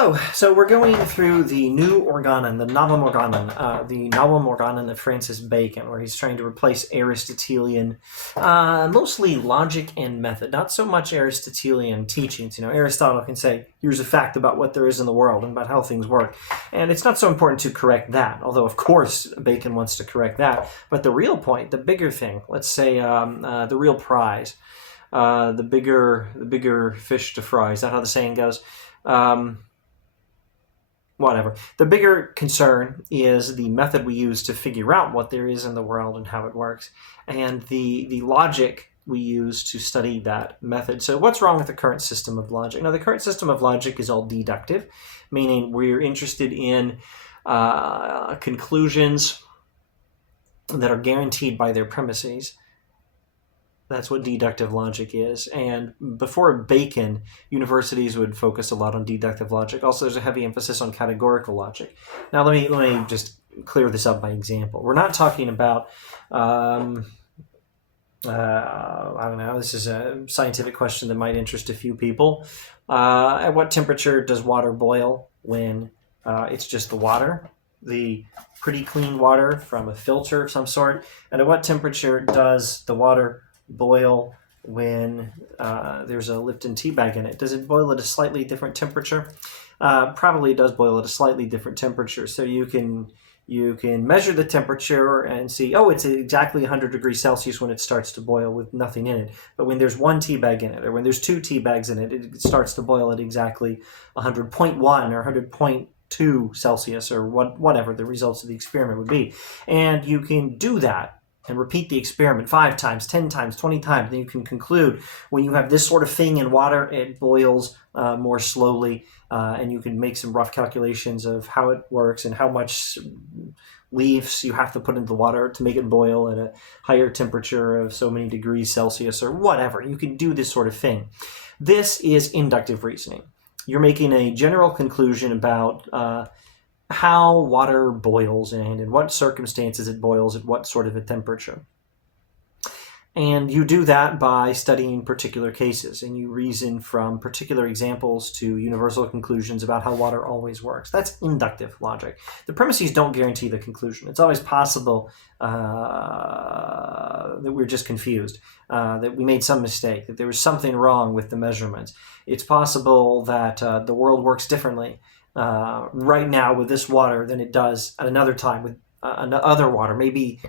Hello. So we're going through the new organon, the Novum Organon of Francis Bacon, where he's trying to replace Aristotelian, mostly logic and method, not so much Aristotelian teachings. Aristotle can say, here's a fact about what there is in the world and about how things work. And it's not so important to correct that, although of course Bacon wants to correct that. But the real point, the bigger thing, let's say the real prize, the bigger fish to fry, is that how the saying goes? Whatever. The bigger concern is the method we use to figure out what there is in the world and how it works, and the logic we use to study that method. So what's wrong with the current system of logic? Now, the current system of logic is all deductive, meaning we're interested in conclusions that are guaranteed by their premises. That's what deductive logic is. And before Bacon, universities would focus a lot on deductive logic. Also, there's a heavy emphasis on categorical logic. Now, let me just clear this up by example. We're not talking about, I don't know, this is a scientific question that might interest a few people. At what temperature does water boil when it's just the water? The pretty clean water from a filter of some sort. And at what temperature does the water boil when there's a Lipton tea bag in it? Does it boil at a slightly different temperature? Probably it does boil at a slightly different temperature. So you can measure the temperature and see, oh, it's exactly 100 degrees Celsius when it starts to boil with nothing in it. But when there's one tea bag in it, or when there's two tea bags in it, it starts to boil at exactly 100.1 or 100.2 Celsius, or whatever the results of the experiment would be. And you can do that and repeat the experiment 5 times, 10 times, 20 times. Then you can conclude when you have this sort of thing in water, it boils more slowly, and you can make some rough calculations of how it works and how much leaves you have to put into the water to make it boil at a higher temperature of so many degrees Celsius or whatever. You can do this sort of thing. This is inductive reasoning. You're making a general conclusion about how water boils and in what circumstances it boils at what sort of a temperature. And you do that by studying particular cases, and you reason from particular examples to universal conclusions about how water always works. That's inductive logic. The premises don't guarantee the conclusion. It's always possible that we're just confused, that we made some mistake, that there was something wrong with the measurements. It's possible that the world works differently right now with this water than it does at another time with other water. Maybe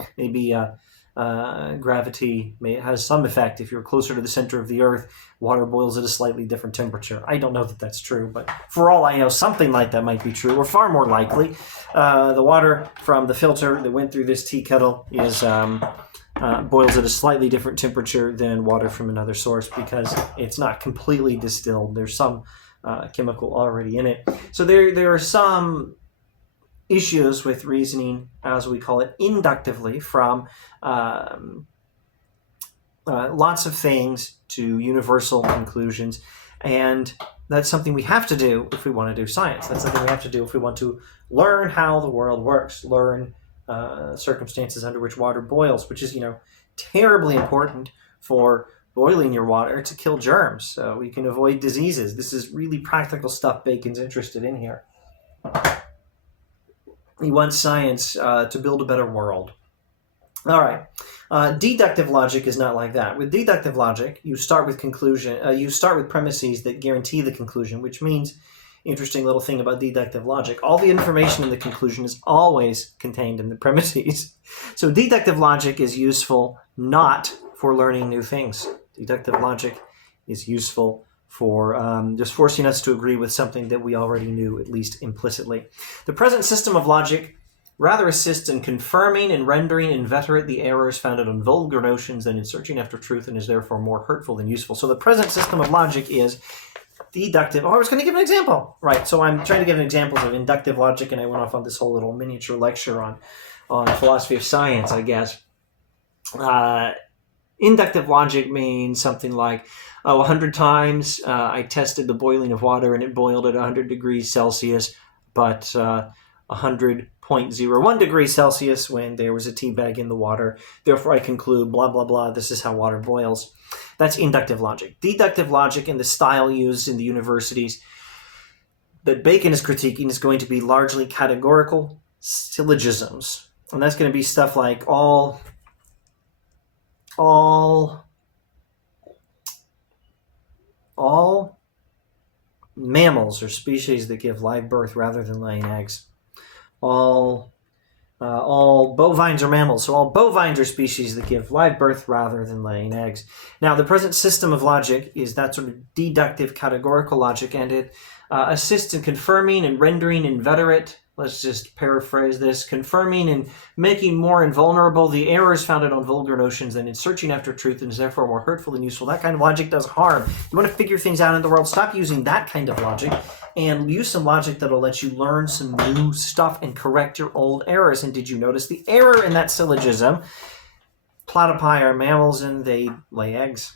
gravity has some effect. If you're closer to the center of the Earth, water boils at a slightly different temperature. I don't know that that's true, but for all I know, something like that might be true, or far more likely. The water from the filter that went through this tea kettle is boils at a slightly different temperature than water from another source because it's not completely distilled. There's some chemical already in it. So there are some issues with reasoning, as we call it, inductively from lots of things to universal conclusions. And that's something we have to do if we want to do science. That's something we have to do if we want to learn how the world works, learn circumstances under which water boils, which is, terribly important for boiling your water to kill germs so we can avoid diseases. This is really practical stuff Bacon's interested in here. He wants science to build a better world. All right. Deductive logic is not like that. With deductive logic, you start with you start with premises that guarantee the conclusion, which means, interesting little thing about deductive logic, all the information in the conclusion is always contained in the premises. So deductive logic is useful not for learning new things. Deductive logic is useful for just forcing us to agree with something that we already knew, at least implicitly. The present system of logic rather assists in confirming and rendering inveterate the errors founded on vulgar notions than in searching after truth, and is therefore more hurtful than useful. So the present system of logic is deductive. Oh, I was going to give an example. Right, so I'm trying to give an example of inductive logic, and I went off on this whole little miniature lecture on philosophy of science, I guess. Inductive logic means something like, 100 times I tested the boiling of water and it boiled at 100 degrees Celsius, but 100.01 degrees Celsius when there was a tea bag in the water. Therefore, I conclude, blah, blah, blah, this is how water boils. That's inductive logic. Deductive logic, in the style used in the universities, that Bacon is critiquing is going to be largely categorical syllogisms. And that's going to be stuff like all mammals are species that give live birth rather than laying eggs. All bovines are mammals, so all bovines are species that give live birth rather than laying eggs. Now, the present system of logic is that sort of deductive categorical logic, and it assists in confirming and rendering inveterate, let's just paraphrase this, confirming and making more invulnerable the errors founded on vulgar notions and in searching after truth, and is therefore more hurtful than useful. That kind of logic does harm. You want to figure things out in the world, stop using that kind of logic and use some logic that'll let you learn some new stuff and correct your old errors. And did you notice the error in that syllogism? Platypi are mammals and they lay eggs.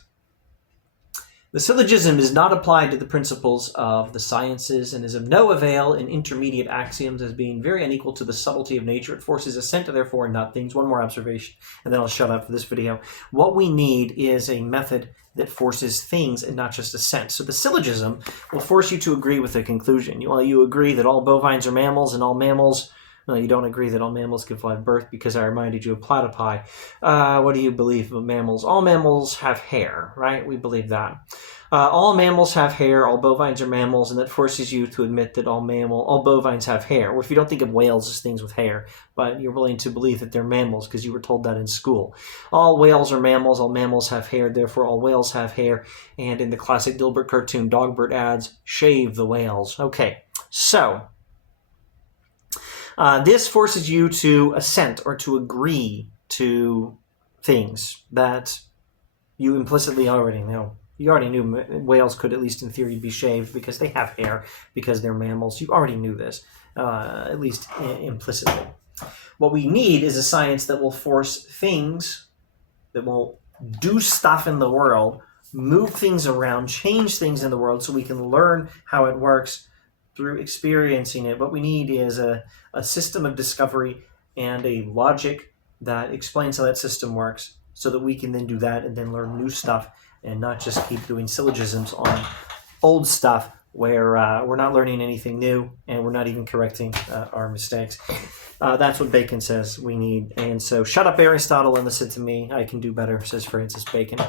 The syllogism is not applied to the principles of the sciences and is of no avail in intermediate axioms, as being very unequal to the subtlety of nature. It forces assent, therefore, and not things. One more observation, and then I'll shut up for this video. What we need is a method that forces things and not just assent. So the syllogism will force you to agree with the conclusion. You agree that all bovines are mammals and all mammals... No, you don't agree that all mammals give live birth because I reminded you of platypi. What do you believe of mammals? All mammals have hair, right? We believe that. All mammals have hair, all bovines are mammals, and that forces you to admit that all bovines have hair. Or if you don't think of whales as things with hair, but you're willing to believe that they're mammals because you were told that in school. All whales are mammals, all mammals have hair, therefore all whales have hair. And in the classic Dilbert cartoon, Dogbert adds, shave the whales. Okay, so... this forces you to assent or to agree to things that you implicitly already know. You already knew whales could, at least in theory, be shaved because they have hair, because they're mammals. You already knew this, at least implicitly. What we need is a science that will force things, that will do stuff in the world, move things around, change things in the world so we can learn how it works through experiencing it. What we need is a system of discovery and a logic that explains how that system works so that we can then do that and then learn new stuff and not just keep doing syllogisms on old stuff where we're not learning anything new and we're not even correcting our mistakes. That's what Bacon says we need. And so shut up, Aristotle, and listen to me. I can do better, says Francis Bacon.